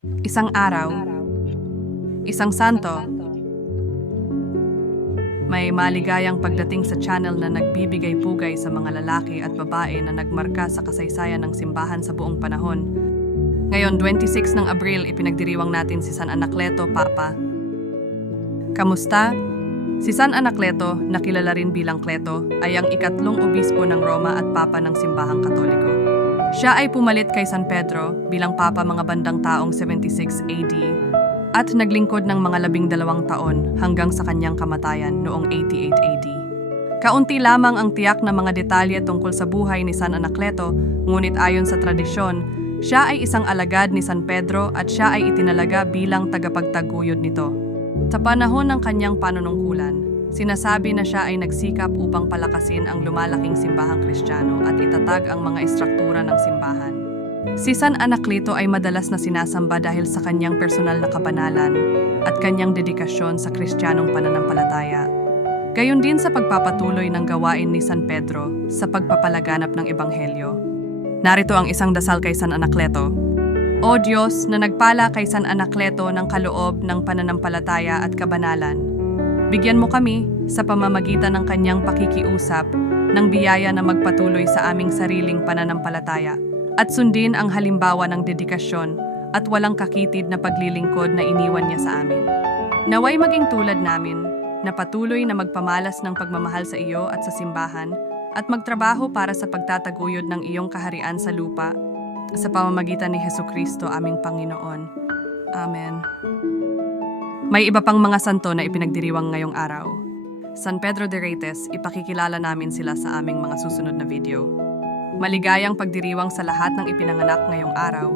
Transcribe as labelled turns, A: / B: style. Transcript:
A: Isang araw, isang santo, may maligayang pagdating sa channel na nagbibigay pugay sa mga lalaki at babae na nagmarka sa kasaysayan ng simbahan sa buong panahon. Ngayon, 26 ng Abril, ipinagdiriwang natin si San Anacleto, Papa. Kamusta? Si San Anacleto, na kilala rin bilang Cleto, ay ang ikatlong obispo ng Roma at Papa ng Simbahang Katoliko. Siya ay pumalit kay San Pedro bilang Papa mga bandang taong 76 AD at naglingkod ng mga labing dalawang taon hanggang sa kanyang kamatayan noong 88 AD. Kaunti lamang ang tiyak na mga detalye tungkol sa buhay ni San Anacleto, ngunit ayon sa tradisyon, siya ay isang alagad ni San Pedro at siya ay itinalaga bilang tagapagtaguyod nito. Sa panahon ng kanyang panunungkulan, sinasabi na siya ay nagsikap upang palakasin ang lumalaking simbahang kristyano at itatag ang mga estruktura ng simbahan. Si San Anacleto ay madalas na sinasamba dahil sa kanyang personal na kabanalan at kanyang dedikasyon sa kristyanong pananampalataya. Gayon din sa pagpapatuloy ng gawain ni San Pedro sa pagpapalaganap ng Ebanghelyo. Narito ang isang dasal kay San Anacleto. O Diyos na nagpala kay San Anacleto ng kaloob ng pananampalataya at kabanalan, bigyan mo kami sa pamamagitan ng kanyang pakikiusap ng biyaya na magpatuloy sa aming sariling pananampalataya at sundin ang halimbawa ng dedikasyon at walang kakitid na paglilingkod na iniwan niya sa amin. Naway maging tulad namin na patuloy na magpamalas ng pagmamahal sa iyo at sa simbahan at magtrabaho para sa pagtataguyod ng iyong kaharian sa lupa sa pamamagitan ni Heso Kristo aming Panginoon. Amen. May iba pang mga santo na ipinagdiriwang ngayong araw. San Pedro de Reytes, ipakikilala namin sila sa aming mga susunod na video. Maligayang pagdiriwang sa lahat ng ipinanganak ngayong araw